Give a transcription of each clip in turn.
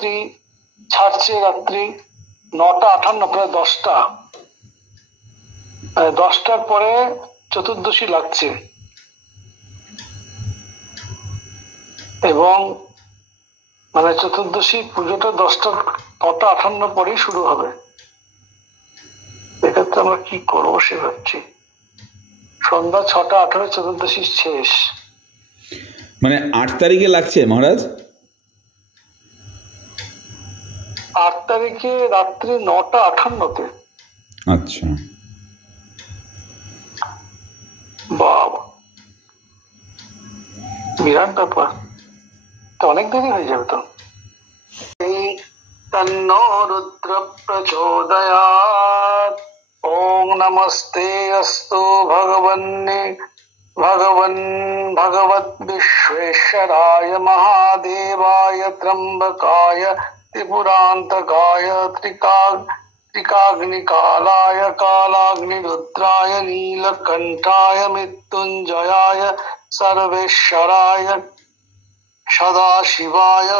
রাত্রি ছাড়ছে, রাত্রি 9:58, প্রায় 10টা, 10টার পরে চতুর্দশী লাগছে এবং মানে চতুর্দশী পুজোটা 9:58 পরেই শুরু হবে। এক্ষেত্রে আমরা কি করবো সে ভাবছি। সন্ধ্যা 6:18 চতুর্দশী শেষ, মানে 8 তারিখে লাগছে মহারাজ। 8 তারিখে রাত্রি 9:58। আচ্ছা, বাবা, বিরাট ব্যাপার, তো অনেক দেরি হয়ে যাবে তো। তন্নো রুদ্র প্রচোদয়াৎ। ওম নমস্তে অস্তু ভগবৎ বিশ্বেশ্বরায় মহাদেবায় ত্র্যম্বকায় ত্রিপুরান্তকায় ত্রিকাগ্নিকালায় কালাগ্নিरुद्राय नीलकण्ठाय मृत्युञ्जयाय सर्वेश्वराय सदाशिवाय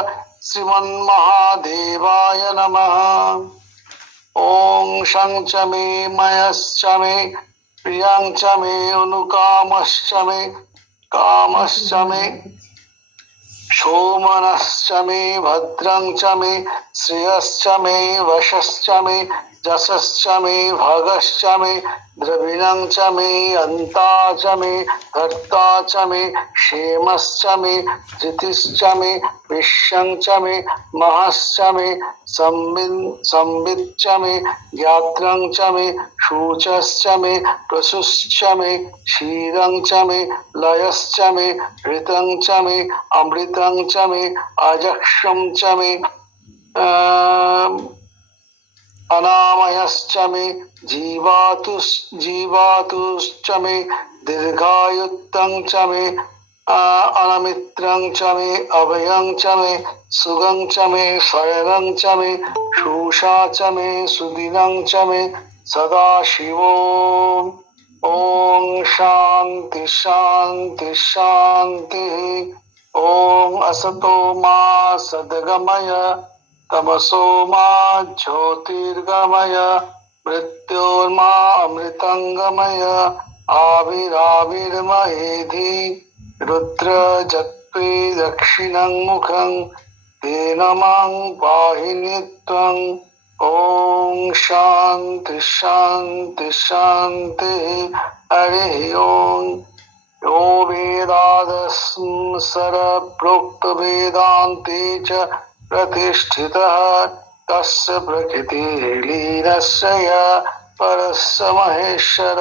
श्रीमन्महादेवाय नमः। ओं शं च मे मयश्च मे प्रियं च मे अनुकामश्च मे कामश्च मे सोमनश्च मे भद्रं च मे श्रेयश्च मे वशश्च मे जशश्च मे भगश्च मे द्रविणं च मे अन्ता च मे कर्ता च मे क्षेमश्च मे धृतिश्च मे विश्वं च मे महश्च मे संवित् च मे ज्ञात्रं च मे शुचश्च मे प्रसुश्च मे क्षीरं च मे लयश्च मे ऋतं च मे अमृतं च मे अजक्षं च मे अनामयश्च मे जीवातुश्च मे दीर्घायुत्तं च मे अनमित्रं च मे अभयं च मे सुगं च मे शयनं च मे शुषा च मे सुदिनं च मे सदाशिवो। ओम शांति शांति शांति। ओम असतो मा सद्गमय तमसो मा ज्योतिर्गमय मृत्योर्मा अमृतंगमय आविराविर्महेधि रुद्र जत्वे दक्षिणं मुखं तेन मां पाहि नित्यं। ओम शांति शांति शांति। हरि ओम। यो वेदादस्सर प्रोक्त वेदान्ते च प्रतिष्ठितः तस्य प्रकृतिर्लीनस्य परस्य महेश्वर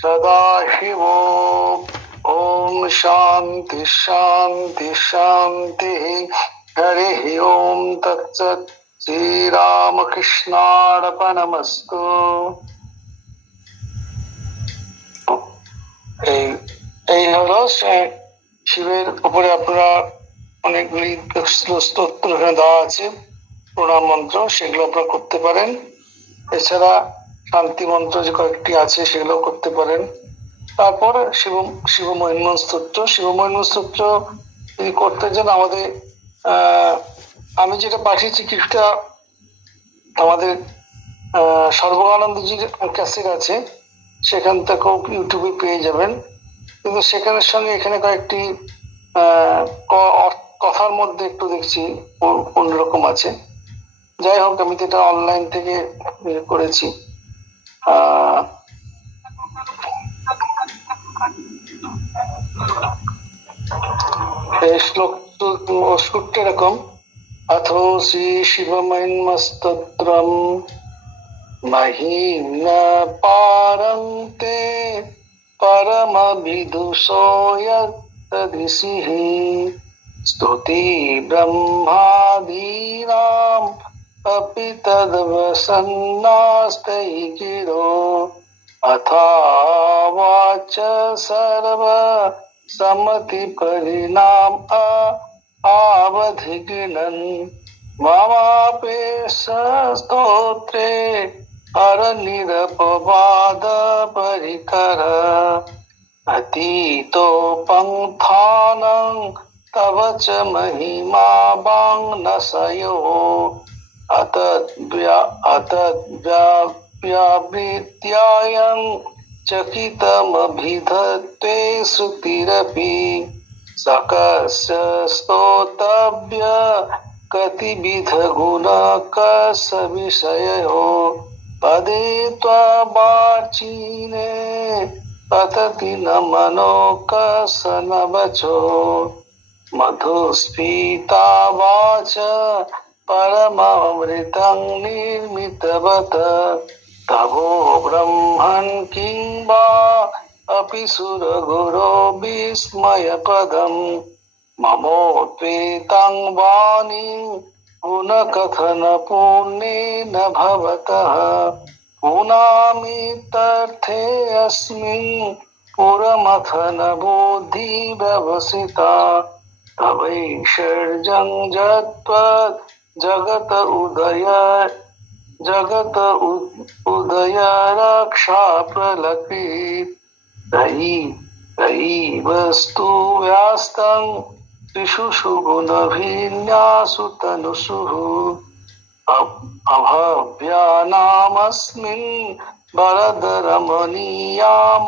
सदाशिवो। ओम शांति शांति शांति। हरि ओम तत्सत्। শ্রীরামকৃষ্ণার্পণমস্তু। এই হলো শিবের উপরে আপনারা অনেকগুলি স্তোত্র এখানে দেওয়া আছে, প্রণাম মন্ত্র, সেগুলো আপনারা করতে পারেন। এছাড়া শান্তি মন্ত্র যে কয়েকটি আছে সেগুলো করতে পারেন। তারপর শিব মহিমন স্তোত্র যদি করতে চান আমাদের আমি যেটা পাঠিয়েছি কিছুটা আমাদের সর্বানন্দজির ক্যাসেট আছে, সেখান থেকেও ইউটিউবে পেয়ে যাবেন। কিন্তু সেখানের সঙ্গে এখানে কয়েকটি কথার মধ্যে একটু দেখছি অন্যরকম আছে। যাই হোক, আমি তো এটা অনলাইন থেকে করেছি। এই শ্লোকটা এরকম: अथो श्री शिवमहिम्नस्तोत्रम् महिम्न पारं ते परमविदुषो यत्तदिशिः स्तुति ब्रह्मादीनाम् अपि तद्वसन्नास्ते गिरो अथावाच सर्व समति परिणाम आवधिग्नन् ममापेश स्तोत्रे हरनिरपवाद परिकर अतीतो पंथानं तव च महिमा वाङ्नसयो अतद्व्याप्यावृत्यायं चकितमभिधत्ते श्रुतिरपि सकस्य स्तोतव्य कतिविधगुणकस विषयो पदे त्वार्चिने पतति न मनो कस न वचो मधुस्फीता वाच परमामृतं निर्मितवत तवो ब्रह्मन् किं वा अपि सुरगुरो विस्मयपदम् ममोद्वेतं वाणीं गुणकथन पुण्येन भवतः पुनामित्यर्थे अस्मिन् पुरमथन बुद्धि व्यवसिता तवैश्वर्यं यत्त्वत् जगत उदय रक्षा प्रलपित तयि वस्तु व्यास्तं त्रिषु गुणभिन्यासु तनुषु अभव्यानामस्मिन् वरदरमणीयां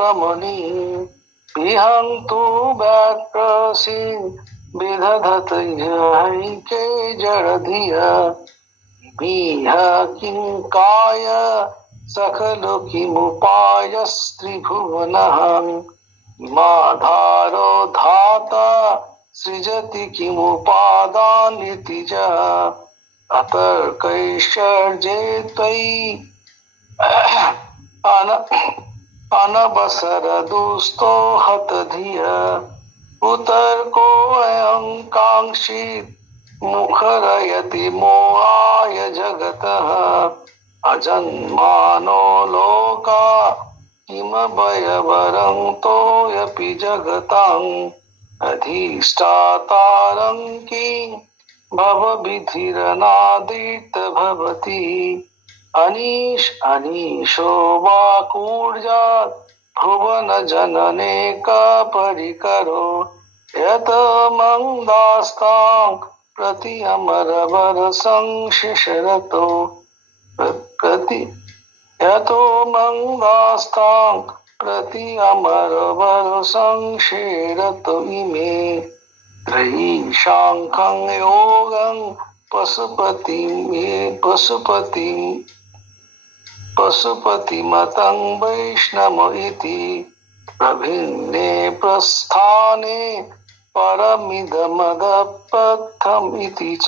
रमणी विहन्तु व्याक्रसि विदधत हैके जडधिया इह किं काय सकलो किमुपायस्त्रिभुवनः इमाधारो धाता सृजति किमुपादानिति च अतर्कैश्चर्ये त्वयि अनवसरदुस्तो हतधिया उतर्कोऽयं काङ्क्षित् मुखरयति मोहाय जगतः अजन्मानो लोका किमभयवरं तोऽपि जगताम् अधिष्ठातारं किं भवविधिरनादित भवति अनीशो वा कूर्यात् भुवन जनने परिकरो यत मंदास्तां प्रति अमरवर संशिशरतो प्रति यतो मंदास्तां प्रति अमरवर संशिरतो इमे त्रयी शांखं योगं पशुपतिमतं वैष्णव इति प्रभिन्ने प्रस्थाने परमिदमदपथम् इति च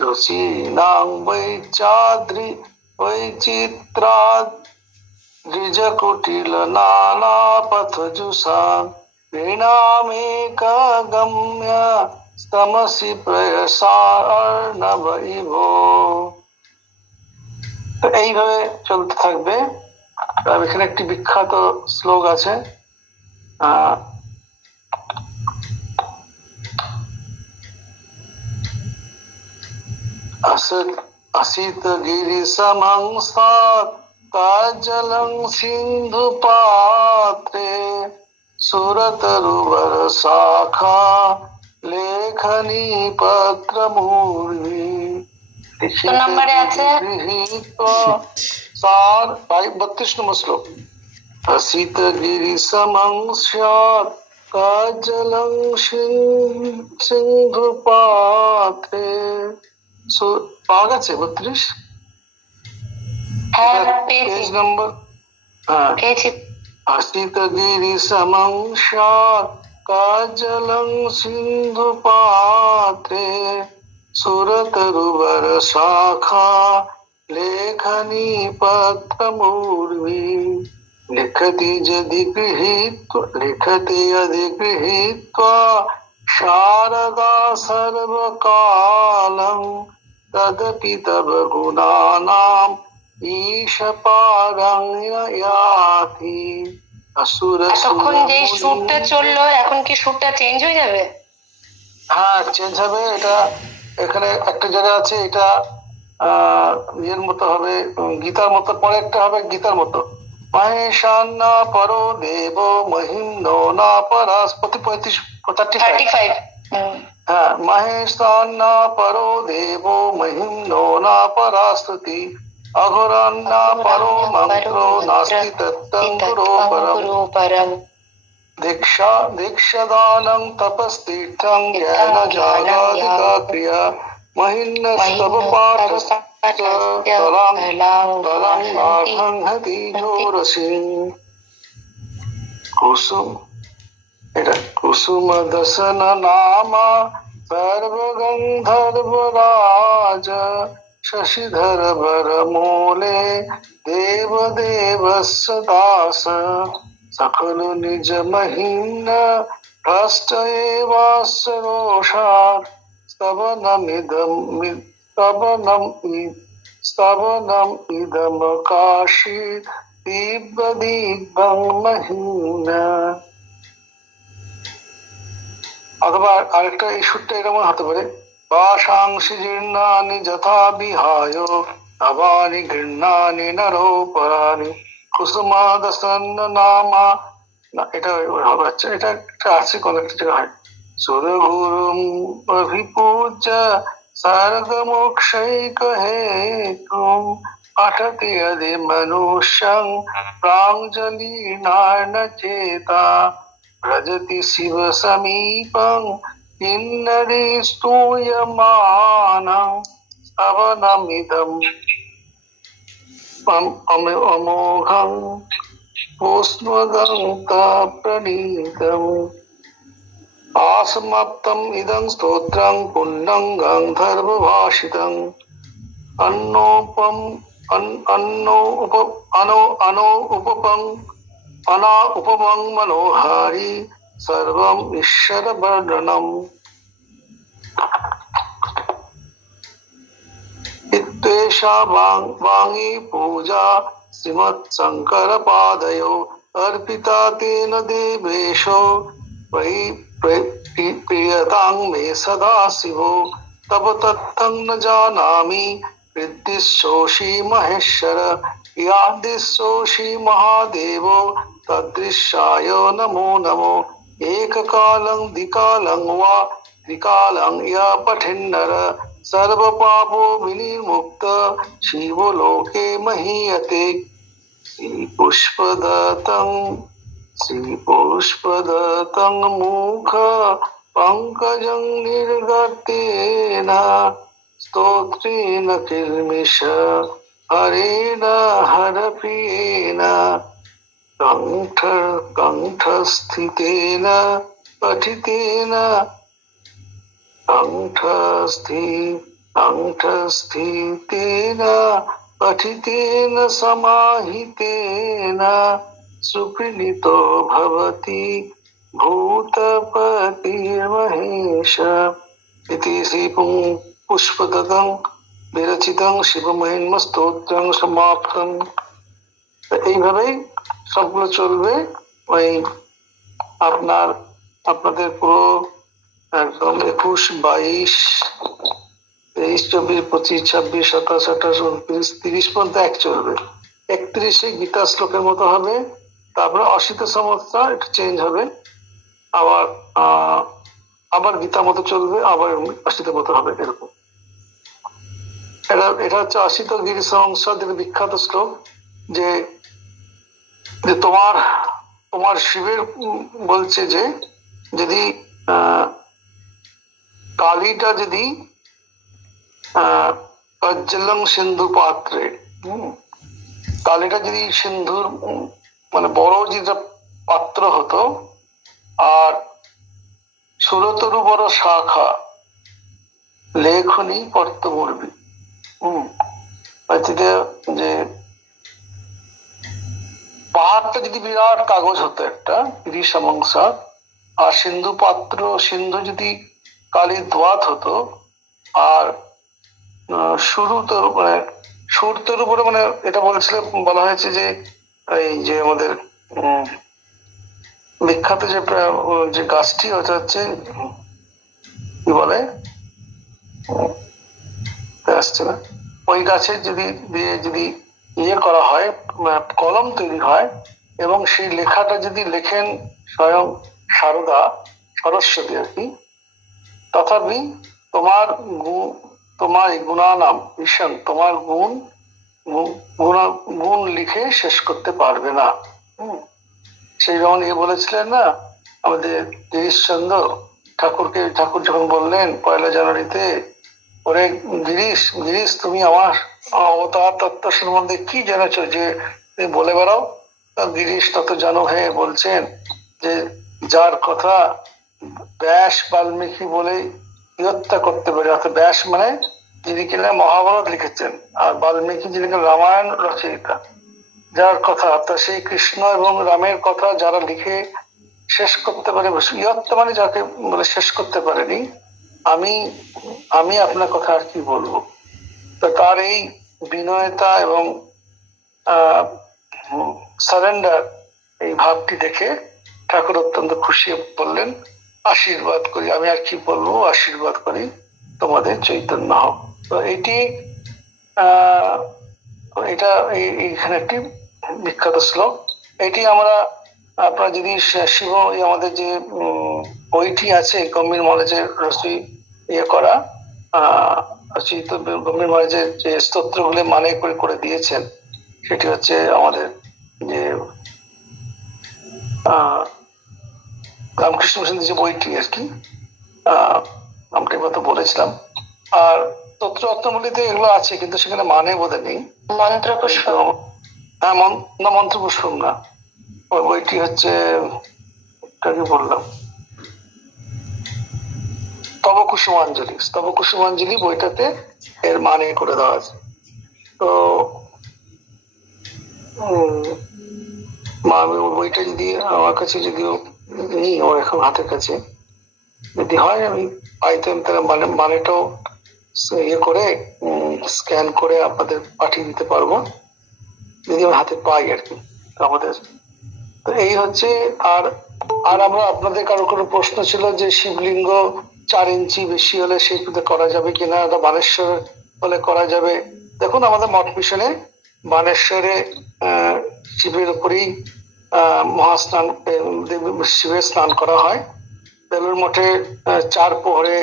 रुचिनां वैचित्राद्रिजकुटिलनानापथजुषां ऋणामेकगम्य स्तमसि प्रयसार्णव इवो। তো এইভাবে চলতে থাকবে। এখানে একটি বিখ্যাত শ্লোক আছে, असित गिरि समं सात् काजलं सिंधु पात्रे सुरतरुवर शाखा लेखनी पत्र मूर्वी नंबरे আছে 32 নম্বর শ্লোক। असित गिरि समं स्यात् काजलं सिंधु पात्रे পাওয়া গেছে 32 পেজ নম্বর। असित गिरि समं स्यात् काजलं सिंधु पात्रे सुरतरुवर शाखा लेखनी पत्र मूर्वी लिखति यदि गृहीत्वा शारदा सर्वकालं तदपि तव गुणानाम् ईश पारं याति असुर। এতক্ষণ যে সুরটা চললো এখন কি সুরটা চেঞ্জ হয়ে যাবে? হ্যাঁ চেঞ্জ হবে এটা। এখানে একটা জায়গা আছে, এটা ইয়ের মতো হবে, গীতার মতো। পরে একটা হবে গীতার মতো, মহেশান্না পরো দেব মহিন্দ্র না পরাস, 35 হ্যাঁ, মহেশান্না পরো দেব মহিন্দ্র না পরাস্তুতি অঘরান্না পরো মন্ত্র নাস্তি তত্তং গুরো পরম दीक्षादानं तपस्तीर्थं ज्ञानजागादिका क्रिया महिन्नस्तव पार्थं हति जोरसि कुसुम এটা কুসুম দশন নামা সর্বগন্ধর্বরাজ শশিধর বর মূলে দেব দেবস্য দাস সকল নিজ মহিন ভ্রষ্ট এবাস্য রোষাৎ স্তবনম ইদম কাশী দিব্য দিব্যং মহিনা। অথবা আরেকটা এই সুরটা এরকম হতে পারে, পাশাংশি জীর্ণানি যথা বিহায় নবানি ঘৃণানি নরো পরানি কুসুমাদসন্ন নামা। না এটা হবে, আচ্ছা এটা একটা আছে কোন একটা জায়গা হয়, সুরগুরুম অভিপূজ্য স্বর্গমোক্ষৈক হেতুম পাঠতি यदि মনুষ্যং প্রাঞ্জলি নার্ন চেতা ভজতি শিব সমীপং কিন্নরি স্তূয়মানং স্তবনমিদম অমোঘং পুষ্পগন্তা প্রণীতম আসমাপ্তম ইদং স্তোত্রং পুণ্যং গন্ধর্বভাষিতং উপমং মনোহারি সর্বম ঈশ্বর বর্ণনম। इत्येषा वाङ्गी पूजा श्रीमत्शङ्कर पादयो अर्पिता तेन देवेशो वै प्रियतां मे सदा शिवो तव तत्तं न जानामि वृद्धिशोषी महेश्वर यादिशोषी महादेवो तदृशाय नमो नमो एककालं द्विकालं वा त्रिकालं या पठेन्नर सर्वपापो विनिर्मुक्त शिवलोके महीयते। श्रीपुष्पदत्तं मुख पंकजं निर्गतेन स्तोत्रेण किल्मिष हरेण हरप्रियेण कंठस्थितेन पठितेन कंठस्थितेन पठितेन समाहितेन सुप्रीणितो भवति भूतपतिर्महेश। इति श्री पुष्पदत्तं বিরচিতং শিবমহিম্ন স্তোত্রং সমাপ্তম। এইভাবেই সবগুলো চলবে। ওই আপনাদের পুরো একদম 21, 22, 23, 24, 25, 26, 27, 28, 29, 30 পর্যন্ত এক চলবে। 31 গীতা শ্লোকের মতো হবে, তারপরে অসিত সমস্যা একটু চেঞ্জ হবে, আবার গীতা মতো চলবে, আবার অসিত মতো হবে, এরকম। এটা হচ্ছে অসিত গিরি সংসার বিখ্যাত শ্লোক, যে তোমার শিবের বলছে যে যদি কালীটা যদি কজ্জলং সিন্ধু পাত্রে, কালীটা যদি সিন্ধুর মানে বড় যেটা পাত্র হতো, আর সুরতরু বড় শাখা লেখনি পর্তমূর্বি, যে পাহাড়টা যদি বিরাট কাগজ হতো একটা 30 অংশা, আর সিন্ধু পাত্র, সিন্ধু যদি কালীর দোয়াত হতো, আর সুরতর মানে সুরতর উপরে, মানে এটা বলা হয়েছে যে এই যে আমাদের বিখ্যাত যে গাছটি, ওটা হচ্ছে কি বলে আসছে না, ওই গাছে যদি দিয়ে যদি ইয়ে করা হয়, কলম তৈরি হয়, এবং সেই লেখাটা যদি লেখেন স্বয়ং সারদা সরস্বতী আর কি, তথাপি তোমার তোমার গুণানাম ভীষণ, তোমার গুণ লিখে শেষ করতে পারবে না। সেই যেমন ইয়ে বলেছিলেন না আমাদের গিরিশচন্দ্র ঠাকুরকে, ঠাকুর যখন বললেন 1 জানুয়ারিতে, ওরে গিরিশ গিরিশ তুমি আমার অবতার তত্ত্ব সম্বন্ধে কি জেনেছো যে তুমি বলে বেড়াও? গিরিশ তত জানো হয়ে বলছেন যে যার কথা ব্যাস বাল্মীকি বলে হত্যা করতে পারে, অর্থাৎ ব্যাস মানে যিনি কিনা মহাভারত লিখেছেন, আর বাল্মীকি যিনি কিনা রামায়ণ রচয়িতা, যার কথা অর্থাৎ সেই কৃষ্ণ এবং রামের কথা যারা লিখে শেষ করতে পারে, ইয়ত্তা মানে যাকে বলে শেষ করতে পারেনি, আমি আমি আপনার কথা আর কি বলবো। তো তার এই বিনয়তা এবং সারেন্ডার এই ভাবটি দেখে ঠাকুর অত্যন্ত খুশি বললেন, আশীর্বাদ করি, আমি আর কি বলবো, আশীর্বাদ করি তোমাদের চৈতন্য হোক। তো এটি এটা এইখানে একটি বিখ্যাত শ্লোক। এটি আমরা আপনারা যদি শিব আমাদের যে বইটি আছে গম্ভীর মহারাজের রচয়িত ইয়ে করা রচিত গম্ভীর মহারাজের যে স্তোত্রগুলি মানে করে করে দিয়েছেন, সেটি হচ্ছে আমাদের যে রামকৃষ্ণ মিশনের যে বইটি আর কি, আমরা তো বলেছিলাম। আর স্তোত্র অর্থমূলিতে এগুলো আছে, কিন্তু সেখানে মানে বোধহয় নেই। মন্ত্রপুষ্প, হ্যাঁ না মন্ত্রপুষ্প না, ওই বইটি হচ্ছে কি বললাম স্তব কুসুমাঞ্জলি, স্তব কুসুমাঞ্জলি বইটাতে এর মানে করে দেওয়া আছে। তো আমি বইটা যদি আমার কাছে যদিও নেই, আমার এখন হাতের কাছে, যদি হয় আমি পাইতাম তাহলে মানেটাও ইয়ে করে স্ক্যান করে আপনাদের পাঠিয়ে দিতে পারবো, যদি আমি হাতে পাই আর কি আমাদের। তো এই হচ্ছে। আর আর আমরা আপনাদের কারো কোনো প্রশ্ন ছিল যে শিবলিঙ্গ 4 ইঞ্চি বেশি হলে সেটা করা যাবে কিনা, বানেশ্বর হলে করা যাবে। দেখুন আমাদের মঠ মিশনে বানেশ্বরে শিবের উপরেই মহাস্নান, শিবের স্নান করা হয়। বেলুর মঠে 4 প্রহরে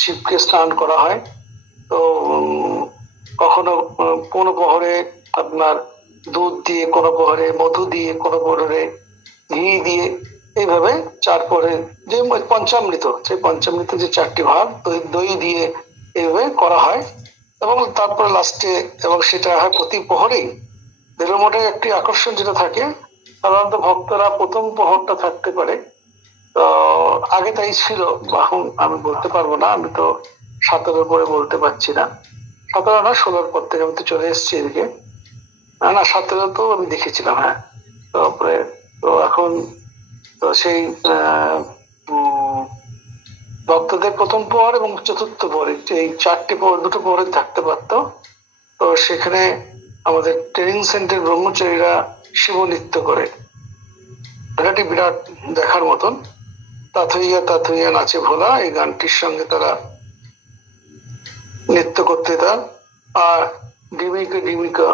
শিবকে স্নান করা হয়। তো কখনো কোনো প্রহরে আপনার দুধ দিয়ে, কোনো প্রহরে মধু দিয়ে, কোনো প্রহরে ঘি দিয়ে, এইভাবে 4 প্রহরে যে পঞ্চামৃত, সেই পঞ্চামৃত যে 4টি ভাগ দই দিয়ে এইভাবে করা হয়। এবং তারপরে লাস্টে, এবং সেটা হয় প্রতি প্রহরেই। বেলুর মঠে একটি আকর্ষণ যেটা থাকে, সাধারণত ভক্তরা প্রথম প্রহরটা থাকতে পারে, তো আগে তাই ছিল, এখন আমি বলতে পারবো না, আমি তো 17 পরে বলতে পারছি না, 17 না 16 পর থেকে আমি তো চলে এসেছি এদিকে। না 17 তো আমি দেখেছিলাম, হ্যাঁ। তারপরে তো এখন তো সেই ভক্তদের প্রথম প্রহর এবং চতুর্থ প্রহরে এই 4টি প্রহর, 2টো প্রহরে থাকতে পারতো। তো সেখানে আমাদের ট্রেনিং সেন্টার ব্রহ্মচারীরা শিব নৃত্য করে, এটাটি বিরাট দেখার মতন। তাথইয়া তাথইয়া নাচে ভোলা, এই গানটির সঙ্গে তারা নৃত্য করতে তার। আর ডিমিকা ডিমিকা,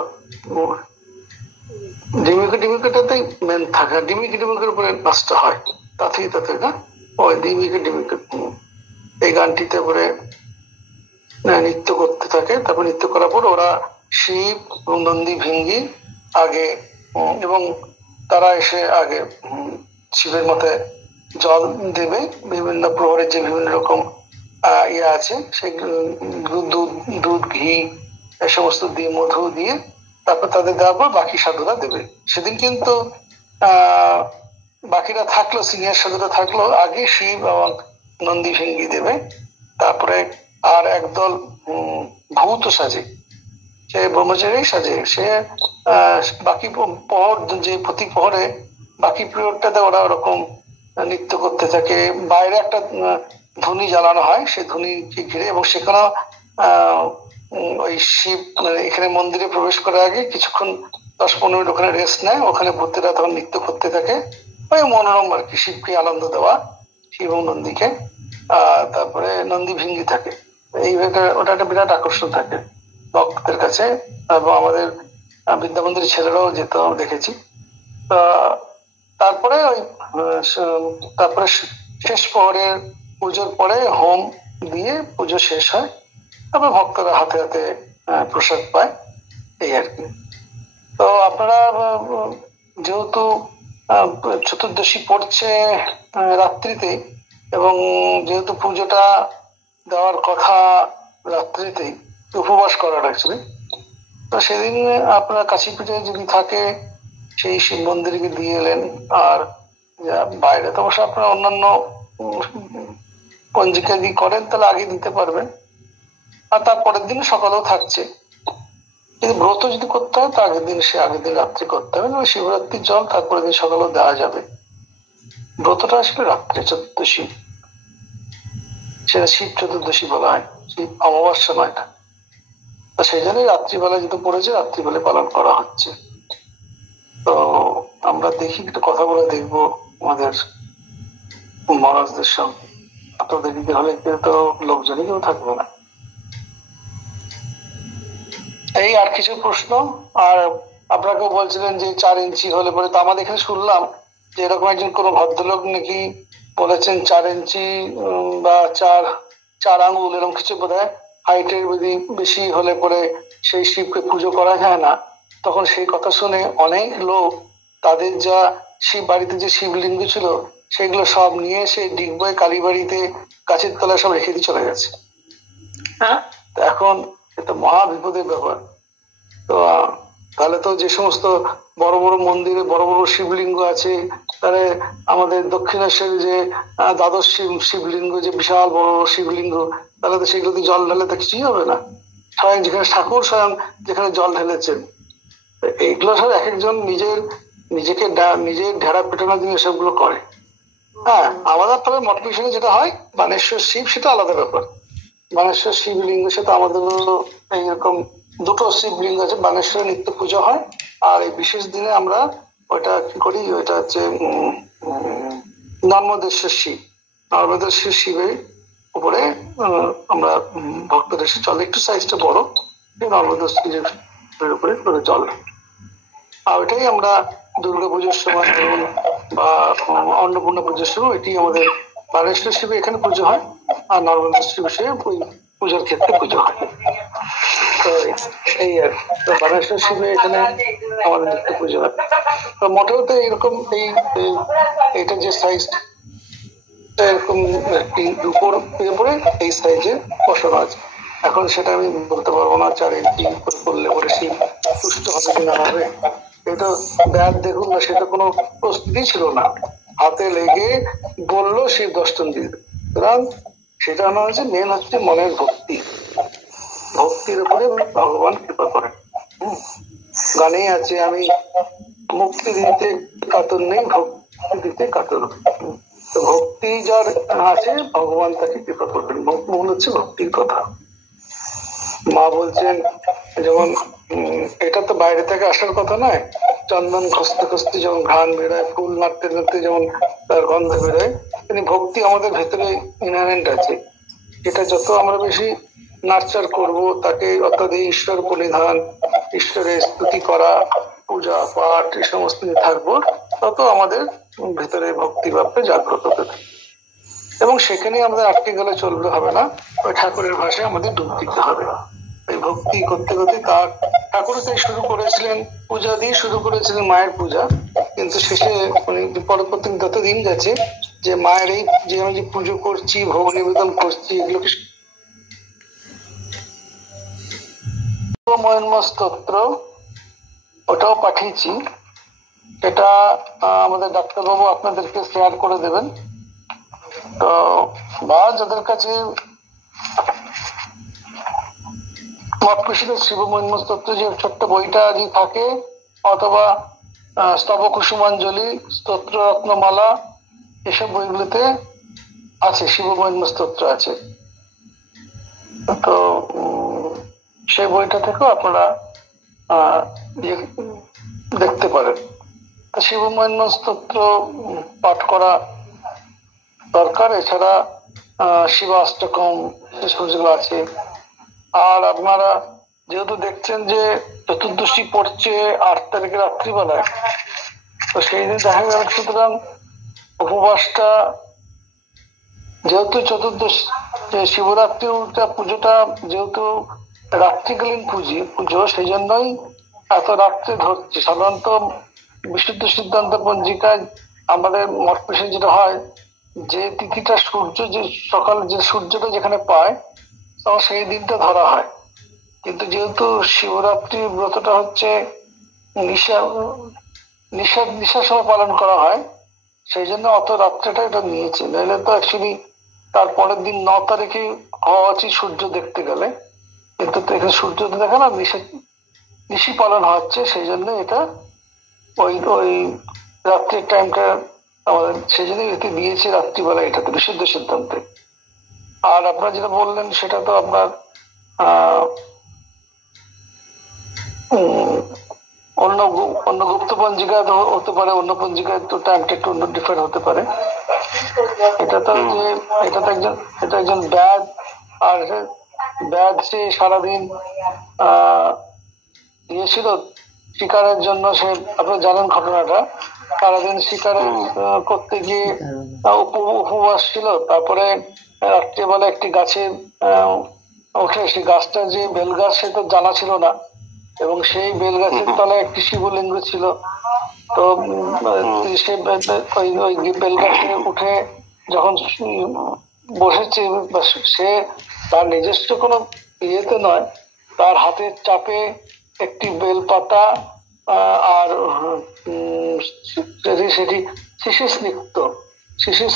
ডিমিকা ডিমিকাটাতেই মেন থাকে, ডিমিকা ডিমিকার উপরে নাচটা হয়, তাথই তাথই না, ওই ডিমিকা ডিমিকা এই গানটিতে পরে নৃত্য করতে থাকে। তারপর নৃত্য করার পর ওরা শিব এবং নন্দী ভিঙ্গি আগে, এবং তারা এসে আগে শিবের মধ্যে জল দেবে, বিভিন্ন প্রহরের যে বিভিন্ন রকম ইয়ে আছে, সেই দুধ ঘি এ সমস্ত দিয়ে, মধু দিয়ে, তারপর তাদের দেওয়ার পর বাকি সাধুরা দেবে। সেদিন কিন্তু বাকিরা থাকলো, সিনিয়র সাধুরা থাকলো, আগে শিব এবং নন্দী ভিঙ্গি দেবে। তারপরে আর একদল ভূত সাজে, সে ব্রহ্মচারী সাজে, সে বাকি প্রহর যে প্রতি প্রহরে বাকি পিরিয়ডটাতে ওরা ওরকম নৃত্য করতে থাকে। বাইরে একটা ধুনি জ্বালানো হয়, সেই ধুনিকে ঘিরে, এবং সেখানে ওই শিব এখানে মন্দিরে প্রবেশ করার আগে কিছুক্ষণ 10-15 মিনিট ওখানে রেস্ট নেয়। ওখানে ভূতেরা তখন নৃত্য করতে থাকে, ওই মনোরম আর কি, শিবকে আনন্দ দেওয়া। শিব এবং নন্দীকে। তারপরে নন্দী ভিঙ্গি থাকে, এই ওটা একটা বিরাট আকর্ষণ থাকে ভক্তদের কাছে, এবং আমাদের বিদ্যামন্দির ছেলেরাও যেত দেখেছি। তারপরে ওই তারপরে শেষ পরের পুজোর পরে হোম দিয়ে পুজো শেষ হয়, তারপর ভক্তরা হাতে হাতে প্রসাদ পায়, এই আর কি। তো আপনারা যেহেতু চতুর্দশী পড়ছে রাত্রিতে, এবং যেহেতু পুজোটা দেওয়ার কথা রাত্রিতেই, উপবাস করার অ্যাকচুয়ালি, তো সেদিন আপনার কাছি পিঠে যদি থাকে সেই শিব মন্দিরকে দিয়ে এলেন। আর বাইরে তো অবশ্য আপনারা অন্যান্য পঞ্জিকা দিয়ে করেন, তাহলে আগে দিতে পারবেন, আর তারপরের দিন সকালেও থাকছে। কিন্তু ব্রত যদি করতে হয়, তো আগের দিন রাত্রে করতে হবে, শিবরাত্রির জল তারপরের দিন সকালেও দেওয়া যাবে। ব্রতটা আসলে রাত্রে চতুর্দশী, সেটা শিব চতুর্দশী বলা হয়, শিব অমাবস্যা নয় না। সেই জন্যই রাত্রিবেলা যেহেতু পড়েছে, রাত্রিবেলা পালন করা হচ্ছে। তো আমরা দেখি, একটু কথা বলে দেখবো আমাদের মহারাজদের সঙ্গে। এত দেরিতে হলে তো লোকজনই কেউ থাকবে না। এই আর কিছু প্রশ্ন? আর আপনাকেও বলছিলেন যে 4 ইঞ্চি হলে পরে, তো আমাদের এখানে শুনলাম যে এরকম একজন কোনো ভদ্রলোক নাকি বলেছেন 4 ইঞ্চি বা 4 আঙ্গুল এরকম কিছু বোধ হয় হাইটের বেশি হলে পরে সেই শিবকে পুজো করা যায় না। তখন সেই কথা শুনে অনেক লোক তাদের যা শিব বাড়িতে যে শিবলিঙ্গ ছিল সেগুলো সব নিয়ে এসে ডিগবই কালীবাড়িতে গাছের তলায় সব রেখে দিয়ে চলে গেছে। এখন এটা মহা বিপদের ব্যাপার। তো তাহলে তো যে সমস্ত বড় বড় মন্দিরে বড় বড় শিবলিঙ্গ আছে, তাহলে আমাদের দক্ষিণেশ্বরে যে দ্বাদশ শিবলিঙ্গ, যে বিশাল বড় শিবলিঙ্গ, তাহলে তো সেগুলোতে জল ঢেলে তো কিছুই হবে না। স্বয়ং যেখানে ঠাকুর স্বয়ং যেখানে জল ঢেলেছেন, এইগুলো সব এক একজন নিজেকে নিজের ঢেড়া পেটানোর জন্য এসবগুলো করে। হ্যাঁ, আমাদের তবে মঠ মিশনে যেটা হয় বানেশ্বর শিব, সেটা আলাদা ব্যাপার। বানেশ্বর শিবলিঙ্গ, সেটা আমাদের এইরকম 2টো শিবলিঙ্গ আছে, বানেশ্বরের নিত্য পুজো হয়। আর এই বিশেষ দিনে আমরা ওইটা কি করি, ওইটা হচ্ছে নর্মদেশ্বর শিব, নর্মদেশ্বর শিবের উপরে আমরা ভক্তদের এসে চলে, একটু সাইজটা বড়, নর্মদেশ্বরের উপরে জল। আর ওইটাই আমরা দুর্গাপুজোর সময় বা অন্নপূর্ণা পুজোর সময় এটি আমাদের বানেশ্বর শিবে এখানে পুজো হয়, আর নর্মদেশ্বর শিবে ওই পূজার ক্ষেত্রে পুজো হয়। তো এই আর বানেশ্বর শিবে এখানে আমাদের নিত্য পুজো হয়। তো মোটেও তো এরকম এইটা যে সাইজ এরকম উপরে এই সাইজে বসানো আছে। এখন সেটা আমি বলতে পারবো না 4 ইঞ্চি করলে পরে শিব সুস্থ হবে কিনা হবে। এটা ব্যাগ দেখুন না, সেটা কোনো প্রস্তুতি ছিল না, হাতে লেগে বললো শিব দর্শন দিয়ে। সুতরাং সেটা না হচ্ছে মেন হচ্ছে মনের ভক্তি, ভক্তির উপরে ভগবান কৃপা করেন। গানেই আছে, আমি মুক্তি দিতে কাতর নেই, ভক্তি দিতে কাতর। তো ভক্তি যার আছে ভগবান তাকে কৃপা করবেন। মনে হচ্ছে ভক্তির কথা। মা বলছেন যেমন এটা তো বাইরে থেকে আসার কথা নয়, চন্দন খসতে খসতে যেমন ঘ্রাণ বেরোয়, ফুল নাড়তে নাড়তে যেমন তার গন্ধ বেরোয়, তেমনি ভক্তি আমাদের ভেতরে ইনহারেন্ট আছে। এটা যত আমরা বেশি নার্চার করব, তাকে অর্থাৎ এই ঈশ্বর পরিধান, ঈশ্বরের স্তুতি করা, পূজা পাঠ এই সমস্ত থাকবো, তত আমাদের ভেতরে ভক্তি ভাবটা জাগ্রত হবে। এবং সেখানে আমাদের আটকে গেলে চলবে হবে না, ওই ঠাকুরের ভাষায় আমাদের ডুব দিতে হবে। এই ভক্তি করতে করতে তার ঠাকুর শুরু করেছিলেন, পূজা দিয়ে শুরু করেছিলেন মায়ের পূজা, কিন্তু শেষে পরবর্তী যত দিন গেছে যে মায়ের এই যে আমি যে পুজো করছি, ভোগ নিবেদন করছি, এগুলোকে স্তোত্র ওটাও পাঠিয়েছি, এটা আমাদের ডাক্তারবাবু আপনাদেরকে শেয়ার করে দেবেন। তো বা যাদের কাছে মৎকুশিত শিব মহিম স্তোত্র যে ছোট্ট বইটা যদি থাকে, অথবা স্তব কুসুমাঞ্জলি, স্তোত্র রত্নমালা, এসব বইগুলোতে আছে শিব মহিম স্তোত্র আছে। তো সেই বইটা থেকেও আপনারা দেখতে পারেন। শিব মহিম স্তোত্র পাঠ করা দরকার। এছাড়া শিবাষ্টকম এই সমস্তগুলো আছে। আর আপনারা যেহেতু দেখছেন যে চতুর্দশী পড়ছে 8 তারিখে রাত্রিবেলায়, তো সেই দিন দেখা গেল সুতরাং উপবাসটা, যেহেতু চতুর্দশী শিবরাত্রিটা পুজোটা যেহেতু রাত্রিকালীন পুজো, সেই জন্যই এত রাত্রে ধরছে। সাধারণত বিশুদ্ধ সিদ্ধান্ত পঞ্জিকায় আমাদের মঠ পেশে যেটা হয়, যে তিথিটা সূর্য যে সকাল যে সূর্যটা যেখানে পায় তখন সেই দিনটা ধরা হয়। কিন্তু যেহেতু শিবরাত্রি ব্রতটা হচ্ছে নিশার সময় পালন করা হয়, সেই জন্য অত রাত্রেটা এটা নিয়েছে। নাহলে তো অ্যাকচুয়ালি তার পরের দিন 9 তারিখে হওয়া উচিত সূর্য দেখতে গেলে, কিন্তু তো এখানে সূর্য তো দেখে না, নিশি পালন হচ্ছে, সেই জন্য এটা ওই ওই রাত্রির টাইমটা আমাদের সেই জন্য এতে দিয়েছে রাত্রিবেলা, এটাতে বিশুদ্ধ সিদ্ধান্তে। আর আপনারা যেটা বললেন সেটা তো আপনার অন্য অন্য গুপ্ত পঞ্জিকায় হতে পারে, অন্য পঞ্জিকায় তো টাইমটা একটু অন্য ডিফারেন্ট হতে পারে। এটা তো যে এটা একজন ব্যাদ, আর ব্যাদ সে সারাদিন দিয়েছিল শিকারের জন্য। সে আপনারা জানেন ঘটনাটা, সারাদিন শিকার করতে গিয়ে উপবাস ছিল। তারপরে রাত্রিবেলা একটি গাছে উঠে, সেই গাছটা যে বেল গাছ সে তো জানা ছিল না, এবং সেই বেল গাছের তলায় একটি শিবলিঙ্গ ছিল। তো সে ওই বেল গাছে উঠে যখন বসেছে, সে তার নিজস্ব কোনো ইয়েতে নয়, তার হাতের চাপে একটি বেলপাতা আর সেটি শিশির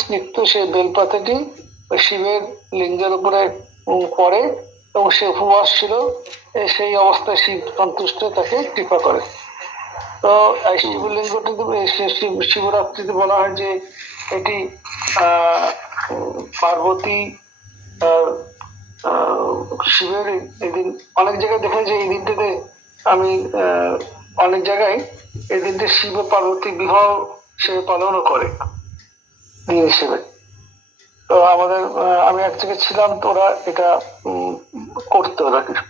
স্নিগ্ধ সেই বেলপাতাটি ওই শিবের লিঙ্গের উপরে পড়ে, এবং সে উপবাস ছিল। সেই অবস্থায় শিব সন্তুষ্ট তাকে কৃপা করে। তো এই শিবলিঙ্গটি শিবরাত্রিতে বলা হয় যে এটি পার্বতী শিবের এই দিন। অনেক জায়গায় দেখা যায় এই দিনটাতে, আমি অনেক জায়গায় এই দিনটা শিব পার্বতী বিবাহ সে পালনও করে দিন হিসেবে। তো আমাদের আমি এক জায়গায় ছিলাম, তো ওরা এটা করতো ওরা কিছু।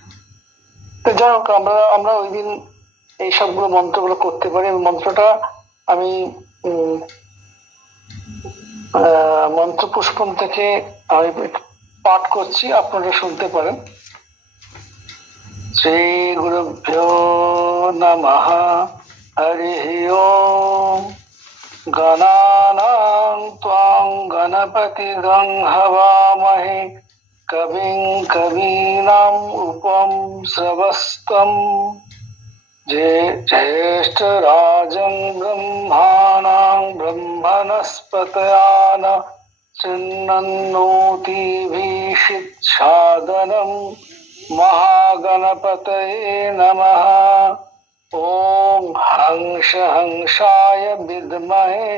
তো যাই হোক, আমরা ওই দিন এই সবগুলো মন্ত্রগুলো করতে পারি। মন্ত্রটা আমি মন্ত্র পুষ্পম থেকে আমি পাঠ করছি, আপনারা শুনতে পারেন। শ্রী গুরুভ্যো নমঃ। হরি ওম। গণানাং ত্বাং গণপতিগং হবামহে কবিং কবীনাম উপম শ্রবস্তম ज्येष्ठराजं ब्रह्माणां ब्रह्मणस्पतयान चिन्नन्नोतिभिषिच्छादनं महागणपतये नमः। ॐ हंसाय विद्महे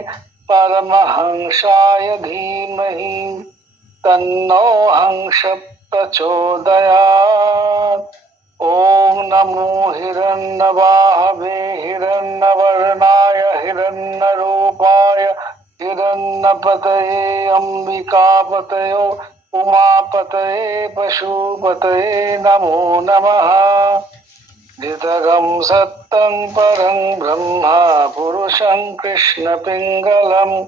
परमहंसाय धीमहि तन्नो हंस प्रचोदयात्। ॐ नमो हिरण्यवाहवे हिरण्यवर्णाय हिरण्यरूपाय हिरण्यपतये अम्बिकापतयो उमापतये पशुपतये नमो नमः। धितगं सत्यं परं ब्रह्म पुरुषं कृष्णपिङ्गलम्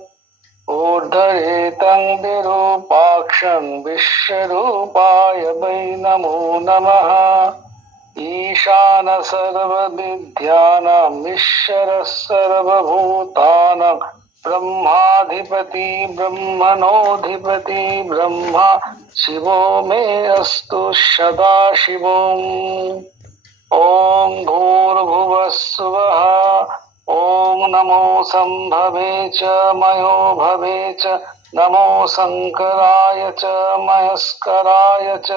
ऊर्ध्वरेतं विरूपाक्षं विश्वरूपाय वै नमो नमः। ईशान सर्वविद्यानां ईश्वरः सर्वभूतानां ब्रह्माधिपति ब्रह्मणोऽधिपति ब्रह्मा शिवो मे अस्तु सदा शिवम्। ॐ भूर्भुवः स्वः। ॐ नमो संभवे च मयो भवे च नमो शङ्कराय च मयस्कराय च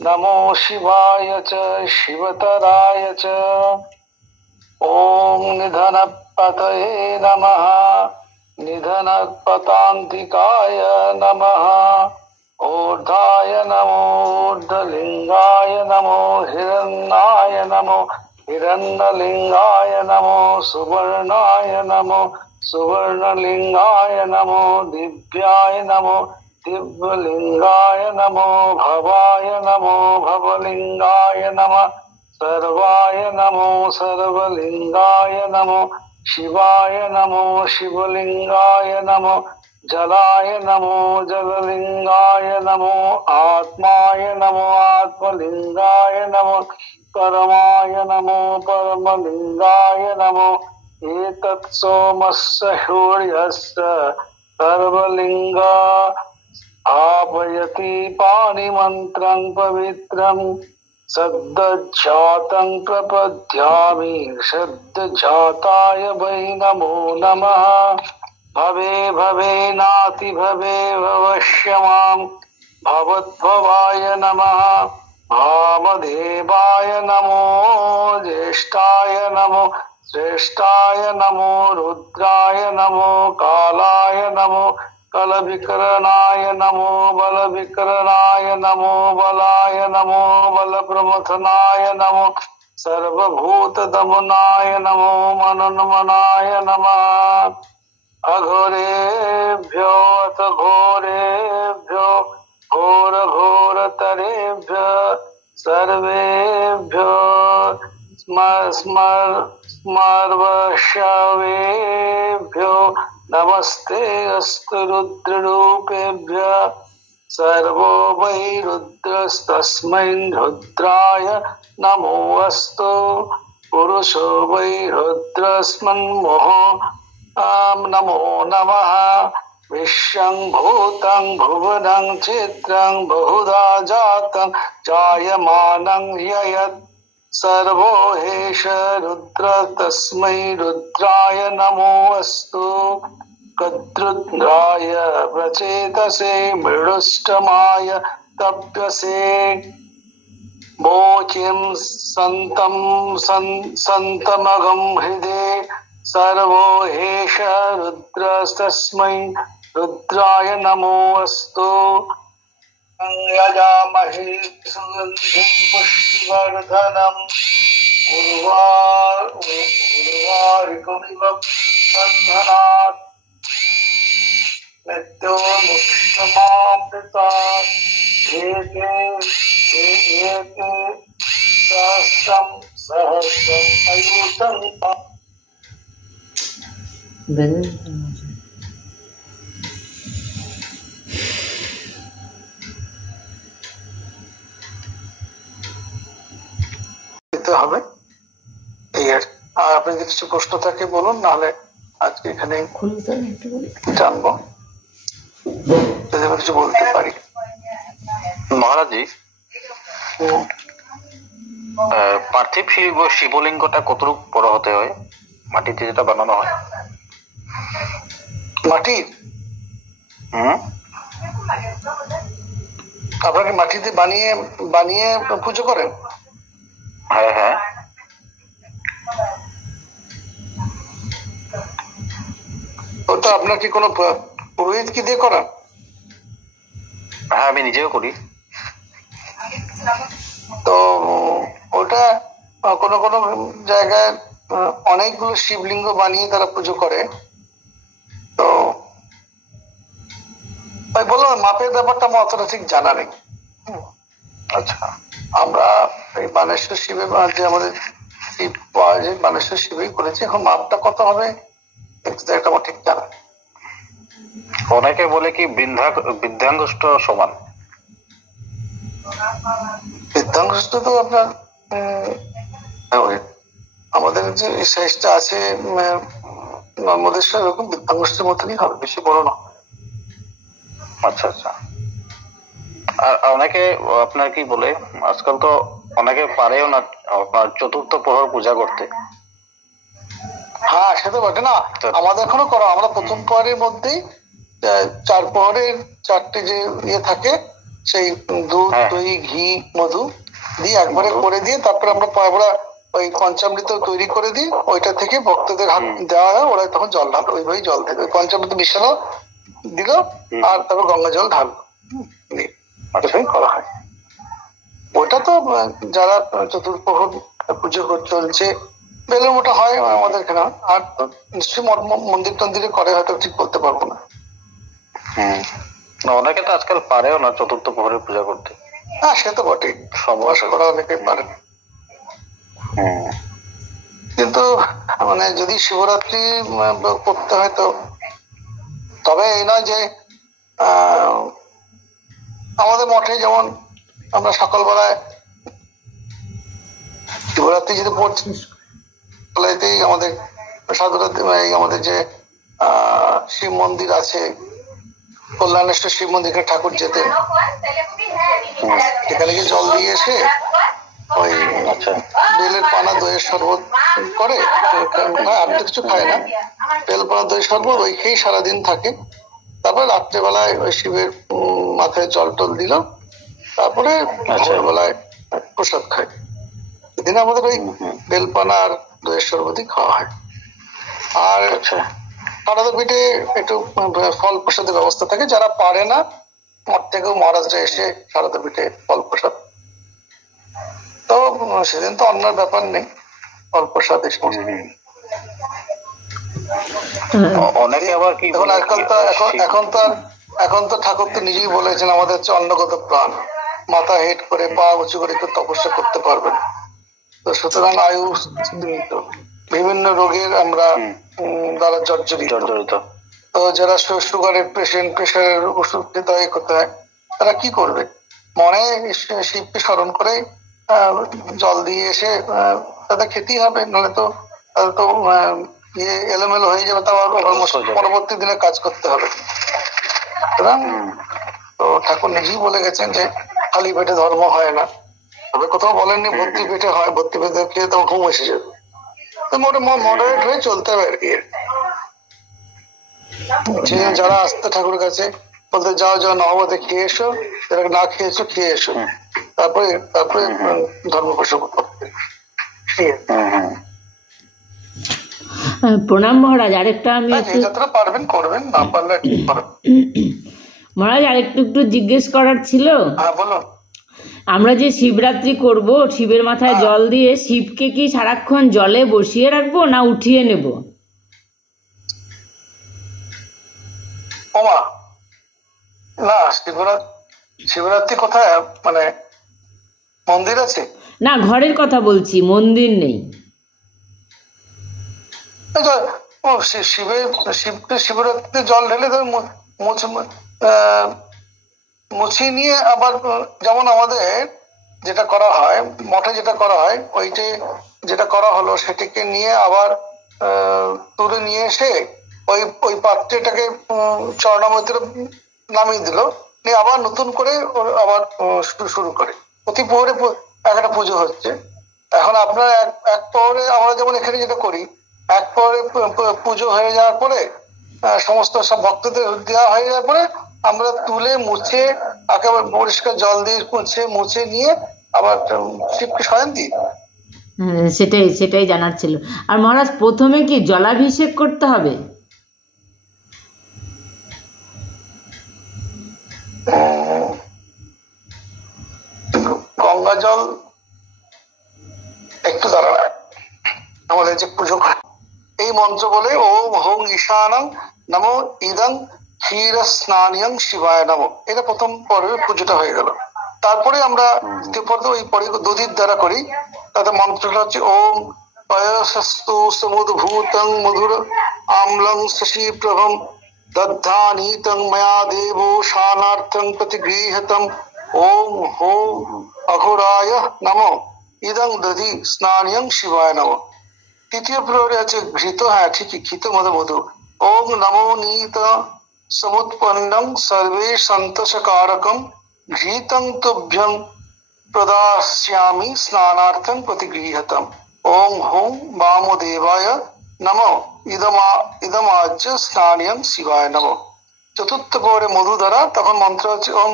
नमो शिवाय च शिवतराय च। ॐ निधनपतये नमः। निधनपतान्तिकाय नमः। ऊर्ध्वाय नमो ऊर्ध्वलिङ्गाय नमो हिरण्याय नमो हिरण्यलिङ्गाय नमो सुवर्णाय नमो सुवर्णलिंगाय नमो दिव्याय नमो दिव्यलिंगाय नमो भवाय नमो भवलिंगाय नमः सर्वाय नमो सर्वलिंगाय नमो शिवाय नमो शिवलिंगाय नमो जलाय नमो जललिंगाय नमो आत्माय नमो आत्मलिंगाय नमो परमाय नमो परमलिंगाय नमो एतत् सोमस्य सूर्यस्य सर्वलिंग आपयति पाणिमन्त्रं पवित्रं सद्दज्जातं प्रपद्यामि सद्दज्जाताय वै नमो नमः भवे भवे नाति भवे भवष्यमां भवद्भवाय नमः वामदेवाय नमो ज्येष्ठाय नमो श्रेष्ठाय नमो रुद्राय नमो कालाय नमो कलविकरणाय नमो बलविकरणाय नमो बलाय नमो बलप्रमथनाय नमो सर्वभूतदमनाय नमो मनन्मनाय नमः अघोरेभ्यो अथ घोरेभ्यो घोरघोरतरेभ्यः सर्वेभ्यो स्मर्वशवेभ्यो नमस्ते अस्तु रुद्ररूपेभ्यः सर्वो वै रुद्रस्तस्मै रुद्राय नमो अस्तु पुरुषो वै रुद्रस्मन्मोहो नमो नमः विश्वं भूतं भुवनं चित्रं बहुधा जातं जायमानं ययत् सर्वो हेष रुद्र तस्मै रुद्राय नमो अस्तु कद्रुद्राय प्रचेतसे मृडुष्टमाय तप्यसे वोचिं सन्तमगं हृदे सर्वो हेष रुद्रस्तस्मै रुद्राय नमो अस्तु यजामहे सुगन्धिं पुष्टिवर्धनम् उर्वारुकमिव बन्धनात् मृत्यो मुक्षमामृतात् एके सहस्रं अयुतं হবে এই আর আপনি যদি কিছু প্রশ্ন থাকে বলুন, নাহলে আজকে এখানে জানবো যদি আমি কিছু বলতে পারি। মহারাজ জি, পার্থিব শিবলিঙ্গটা কতটুকু বড় হতে হয়? মাটিতে যেটা বানানো হয় মাটির, আপনাকে মাটিতে বানিয়ে বানিয়ে পুজো করেন? হ্যাঁ হ্যাঁ। ওটা আপনার কি কোনো পুরোহিত কি দিয়ে করান? হ্যাঁ, আমি নিজেও করি। তো ওটা কোনো কোনো জায়গায় অনেকগুলো শিবলিঙ্গ বানিয়ে তারা পুজো করে। তো তাই বললাম মাপের ব্যাপারটা আমার অতটা ঠিক জানা নেই। আচ্ছা, আমরা এই বানেশ্বর শিবে যে আমাদের শিব যে বানেশ্বর শিবেই করেছি, এখন মাপটা কত হবে এটা আমার ঠিক জানা নেই। অনেকে বলে কি বৃদ্ধাঙ্গুষ্ঠ সমান। বৃদ্ধাঙ্গুষ্ঠ তো আপনার আমাদের যে সাইজটা আছে নর্মদেশ্বর এরকম বৃদ্ধাঙ্গুষ্ঠের মতনই হবে, বেশি বড় না। আচ্ছা আচ্ছা। আর অনেকে আপনার কি বলে, আজকাল তো অনেকে পারেও না আপনার চতুর্থ প্রহর পূজা করতে। হ্যাঁ, সে তো বটে না, আমাদের এখনো করা। আমরা প্রথম প্রহরের মধ্যেই 4 প্রহরের 4টে যে ইয়ে থাকে, সেই দুধ দই ঘি মধু দিয়ে একবারে করে দিয়ে তারপরে আমরা ওই পঞ্চামৃত তৈরি করে দিই। ওইটা থেকে ভক্তদের হাত দেওয়া হয়, ওরা তখন জল ঢালো, ওইভাবেই জল দেবে। ওই পঞ্চামৃত মিশানো দিল আর তারপর গঙ্গা জল ঢাললো, করা হয়। ওটা তো যারা চতুর্প্রহর পুজো চলছে বেলুর মঠে হয় আমাদের এখানে, আর নিশ্চয়ই মন্দির টন্দিরে করে, হয়তো ঠিক বলতে পারবো না। না, অনেকে তো আজকাল পারেও না চতুর্থ প্রহরে পূজা করতে। হ্যাঁ, সে তো বটেই, সমাস করা অনেকে পারে না। কিন্তু মানে যদি শিবরাত্রি করতে হয় তো, তবে এই নয় যে আমাদের মঠে যেমন আমরা সকালবেলায় শিবরাত্রি যদি পড়ছি, আমাদের সাধুরাত্রি আমাদের যে শিব মন্দির আছে, কল্যাণেশ্বর শিব মন্দির, ঠাকুর যেতে সেখানে গিয়ে জল দিয়ে এসে ওই বেলের পানা দইয়ের শরবত করে, আর তো কিছু খায় না, বেল পানা দই শরবত ওই খেয়েই সারাদিন থাকে। তারপরে রাত্রেবেলায় ওই শিবের মাথায় জল টল দিল, তারপরে ভোরবেলায় প্রসাদ খায়। এদিন আমাদের ওই বেলপানা আর দইয়ের শরবতই খাওয়া হয়। আর সারদা পিঠে একটু ফল প্রসাদের ব্যবস্থা থাকে, যারা পারে না মঠ থেকেও মহারাজরা এসে সারদা পিঠে ফল প্রসাদ, তো সেদিন তো অন্যার ব্যাপার নেই, ফল প্রসাদ এই সমস্ত। অনেকে আবার কি এখন তো ঠাকুর তো নিজেই বলেছেন আমাদের হচ্ছে অন্নগত প্রাণ, মাথা হেট করে পা উঁচু করে কেউ তপস্যা করতে পারবেন। তো সুতরাং আয়ু বিভিন্ন রোগের আমরা দ্বারা জর্জরিত। তো যারা সুগারের পেশেন্ট, প্রেশারের ওষুধ খেতে হয়, করতে হয়, তারা কি করবে? মনে শিবকে স্মরণ করে জল দিয়ে এসে তাদের খেতেই হবে, নাহলে তো এলোমেলো হয়ে যাবে, পরবর্তী দিনে কাজ করতে হবে। সুতরাং তো ঠাকুর নিজেই বলে গেছেন যে খালি পেটে ধর্ম হয় না, তবে কোথাও বলেননি ভর্তি পেটে হয়, ভর্তি পেটে খেয়ে তখন ঘুম এসে যাবে। তো মডারেট হয়ে চলতে হবে আর কি। যারা আসতে ঠাকুরের কাছে বলতে যাও নহবতে খেয়ে এসো, যারা না খেয়েছো খেয়ে এসো, তারপরে ধর্ম পোষণ করতে। প্রণাম মহারাজ, আরেকটা আমি যতটা পারবেন করবেন, না পারলে মহারাজ আরেকটু একটু জিজ্ঞেস করার ছিল। হ্যাঁ বলো। আমরা যে শিবরাত্রি করব, শিবের মাথায় জল দিয়ে শিবকে কি সারাক্ষণ জলে বসিয়ে রাখবো না উঠিয়ে নেব? ওমা না, শিবরাত্রি কোথায়, মানে মন্দির আছে? না, ঘরের কথা বলছি, মন্দির নেই। শিবরাত্রিতে জল ঢেলে মুছিয়ে নিয়ে আবার, যেমন আমাদের যেটা করা হয় মঠে, যেটা করা হয় ওইটা যেটা করা হলো সেটাকে নিয়ে আবার তুলে নিয়ে এসে ওই পাত্রটাকে চরণামৃতিতে নামিয়ে দিল, নিয়ে আবার নতুন করে আবার শুরু করে। প্রতি প্রহরে একটা পুজো হচ্ছে। এখন আপনার এক প্রহরে আমরা যেমন এখানে যেটা করি, এক প্রহরে পুজো হয়ে যাওয়ার পরে সমস্ত সব ভক্তদের দেওয়া হয়ে যাওয়ার পরে আমরা তুলে মুছে একেবারে পরিষ্কার জল দিয়ে মুছে নিয়ে আবার শিবকে শয়ন দিই। সেটাই জানার ছিল। আর মহারাজ প্রথমে কি জলাভিষেক করতে হবে? গঙ্গা জল একটু দাঁড়ায়, আমাদের যে পুজো এই মন্ত্র বলে ওম হোং ঈশানং নমো ইদং ক্ষীর স্নানিয়ং শিবায় নমো, এটা প্রথম পর্বে পুজোটা হয়ে গেল। তারপরে আমরা দ্বিতীয় পর্বে ওই পরে দধির দ্বারা করি, তাতে মন্ত্রটা হচ্ছে ওম পয়সস্তু সমুদ্ভূতং মধুর আম্লং শশী প্রভম দদ্ধানীতং ময়া দেবো শানার্থং প্রতিগৃহতম ওম হোম অঘোরায় নমো ইদং দধি স্নানিয়ং শিবায় নমো। তৃতীয় প্রহরে আছে ঘৃত, হ্যাঁ ঠিকই, ঘৃত মধু ওম নমো নীত সমুৎপন্নং সর্বে সন্তোষকারকম ঘৃতং তুভ্যং প্রদাস্যামি স্নানার্থং প্রতিগৃহতম ওম হোম বামদেবায় নমো ইদমাজ্য স্নানিয়ং শিবায় নমো। চতুর্থ প্রহরে মধু দ্বারা, তখন মন্ত্র হচ্ছে ওম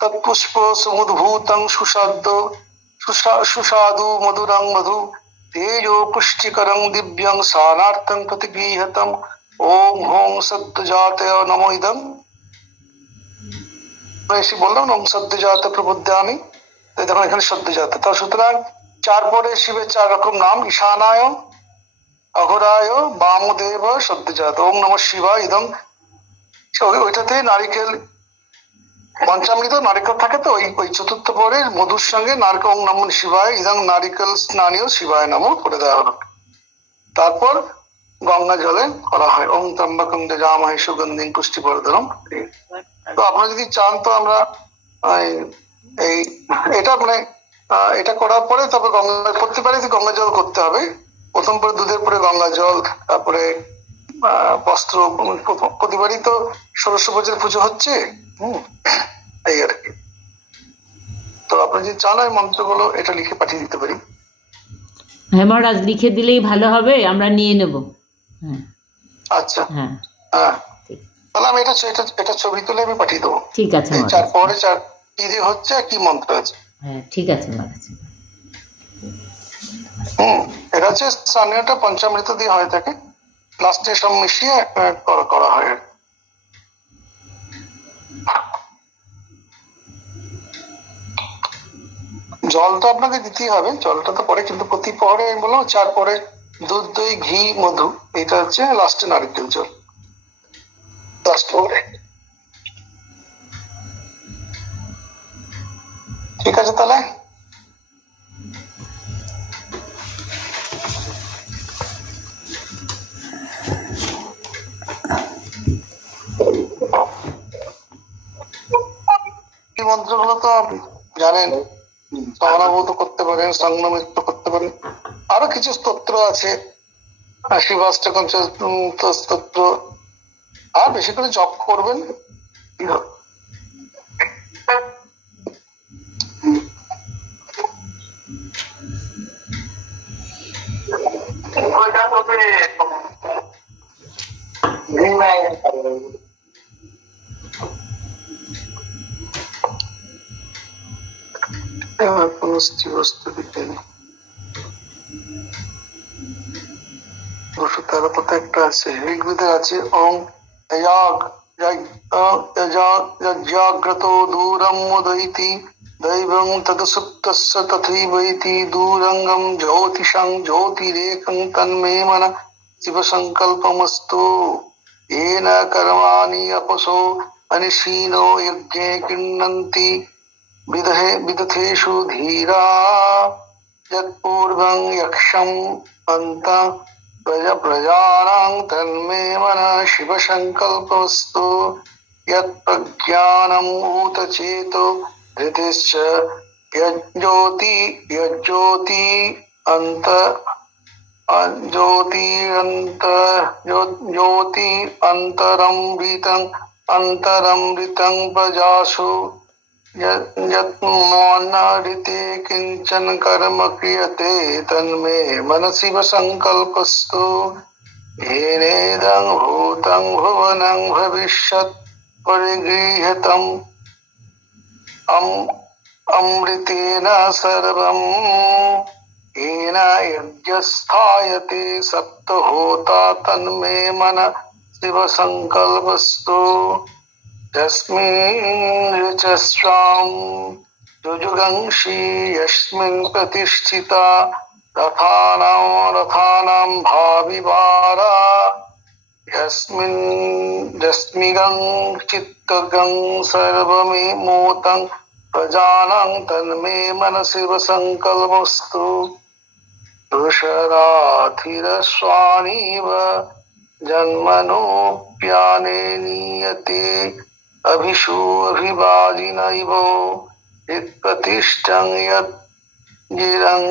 তৎপুষ্প সমুদ্ভূতং সুস্বাদু মধুরং মধু তেজো পুষ্টিকরং দিব্যং স্নানার্থং প্রতিগৃহতম ওম হোম সদ্যজাতয় নমো ইদং। এসে বললাম ওম সদ্যজাত প্রবুদ্ধামি, দেখুন এখানে সদ্যজাত। তার সুতরাং চার পরে শিবের 4 রকম নাম, ঈশানায়, অঘরায়, বামদেব, সদ্যজাত। ওম নমঃ শিবায় ইদং। ওইটাতে নারিকেল, পঞ্চামৃত নারিকেল থাকে, তো ওই চতুর্থ পরে মধুর সঙ্গে নারকেল, ওম নমঃ শিবায় ইদং নারিকেল স্নানীয় শিবায় নমঃ করে দেওয়া হলো। তারপর গঙ্গা জলে করা হয় ওম ত্রম্বকং যজামহে সুগন্ধিং পুষ্টিবর্ধনম। তো আপনারা যদি চান তো আমরা এই এটা মানে এটা করার পরে তারপরে গঙ্গা, প্রত্যেক বাড়িতে গঙ্গা জল করতে হবে। প্রথম পরে দুধের পরে গঙ্গা জল, তারপরে বস্ত্র। প্রতিবারই তো ষোড়শ পুজোর পুজো হচ্ছে, এই আর কি। তো আপনি যদি চান ওই মন্ত্রগুলো এটা লিখে পাঠিয়ে দিতে পারি। হ্যাঁ মহারাজ, লিখে দিলেই ভালো হবে, আমরা নিয়ে নেব। হ্যাঁ আচ্ছা, হ্যাঁ হ্যাঁ, তাহলে আমি এটা ছবি তুলে আমি পাঠিয়ে দেবো। ঠিক আছে মহারাজ। 4 পরে 4 কি দিয়ে হচ্ছে, কি মন্ত্র আছে। হ্যাঁ ঠিক আছে মহারাজ। এটা হচ্ছে স্থানীয়টা পঞ্চামৃত দিয়ে হয়ে থাকে, লাস্টে সব মিশিয়ে করা হয়। জলটা আপনাকে দিতেই হবে, জলটা তো পরে, কিন্তু প্রতি পরে আমি বললাম 4 পরে দুধ, দই, ঘি, মধু, এটা হচ্ছে লাস্টে নারকেল জল লাস্ট পরে। ঠিক আছে তাহলে। এই মন্ত্রগুলো তো জানেন, সহানুভূত করতে পারেন, সংনমিত করতে পারেন। আরো কিছু স্তোত্র আছে, শিবাষ্টকম স্তোত্র, আর বেশি করে জপ করবেন। কোনো বস্তু দিতে 213 পথে একটা আছে, ঋগ্বেদে আছে ওং যজ্ঞাগ্রতো দূরম মুদৈতি দৈবং তদসুপ্তস্য তথৈবৈতি দূরঙ্গম জ্যোতিষং জ্যোতিরেকং তন্মে মন শিব সংকল্পমস্তু येन कर्माणि अपसो अनिशीनो यज्ञे गृह्णन्ति विदथेषु धीरा यत्पूर्वं यक्षम् अन्त प्रजानां तन्मे मनः शिव संकल्पमस्तु यत्प्रज्ञानम् ऊतचेतो धृतिश्च यज्ज्योति ज्योति अन्तरमृतं प्रजासु यत्मानऋते किंचन कर्म क्रियते तन्मे मनसि संकल्पस्तु येनेदं भूतं भुवनं भविष्यत् परिगृह्यतम् अमृतेन सर्वम् येन यज्ञस्थायते सप्तहोता तन्मे मन शिव संकल्पस्तु यस्मिन् ऋचस्वां जुजुगंषि यस्मिन् प्रतिष्ठिता रथानां भाविवारा यस्मिगं चित्तगं सर्वमेमोतं प्रजानां तन्मे मनसि संकल्पस्तु तुषाराधिरस्वानिव जन्मनोऽप्याने नीयते अभिषु अभिवाजिनैवो यत्प्रतिष्ठं यद्गिरं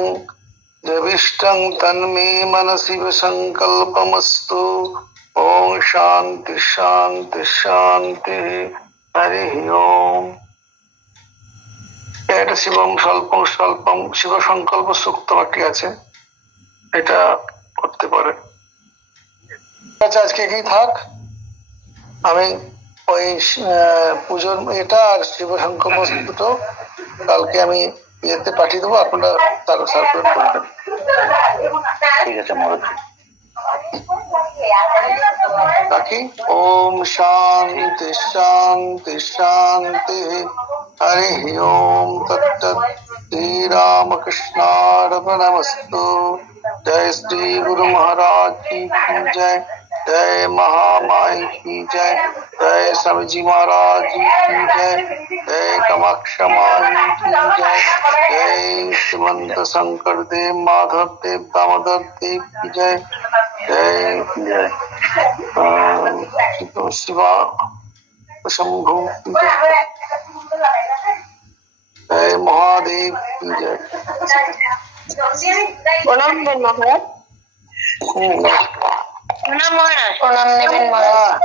जविष्टं तन्मे मनसि संकल्पमस्तु ओम शांति शांति शांति हरि ओम। এটা শিবম স্বল্পম স্বল্পম শিব সংকল্প সূক্ত বাকি আছে, এটা করতে পারে। আচ্ছা আজকে এখানেই থাক, আমি ওই পুজোর এটা আর শিব সংকল্প সূক্তটাও কালকে আমি ইয়েতে পাঠিয়ে দেবো, আপনারা তার সার্কুলেট করবেন। ঠিক আছে মহারাজ। বাকি ওম শান্তি শান্তি শান্তি হরি ওম তৎসৎ। श्रीरामकृष्णार्पणमस्तु। जय श्री गुरु महाराज की जय। जय महामाई की जय। जय स्वामी जी महाराज की जय। जय कामाख्या माई की जय। जय श्रीमंत शंकर देव माधव देव दामोदर देव की जय। जय जय शिवा शंभु की जय। जय महादेव की जय। প্রণাম নেবেন মহারাজ। প্রণাম নেবেন মহারাজ।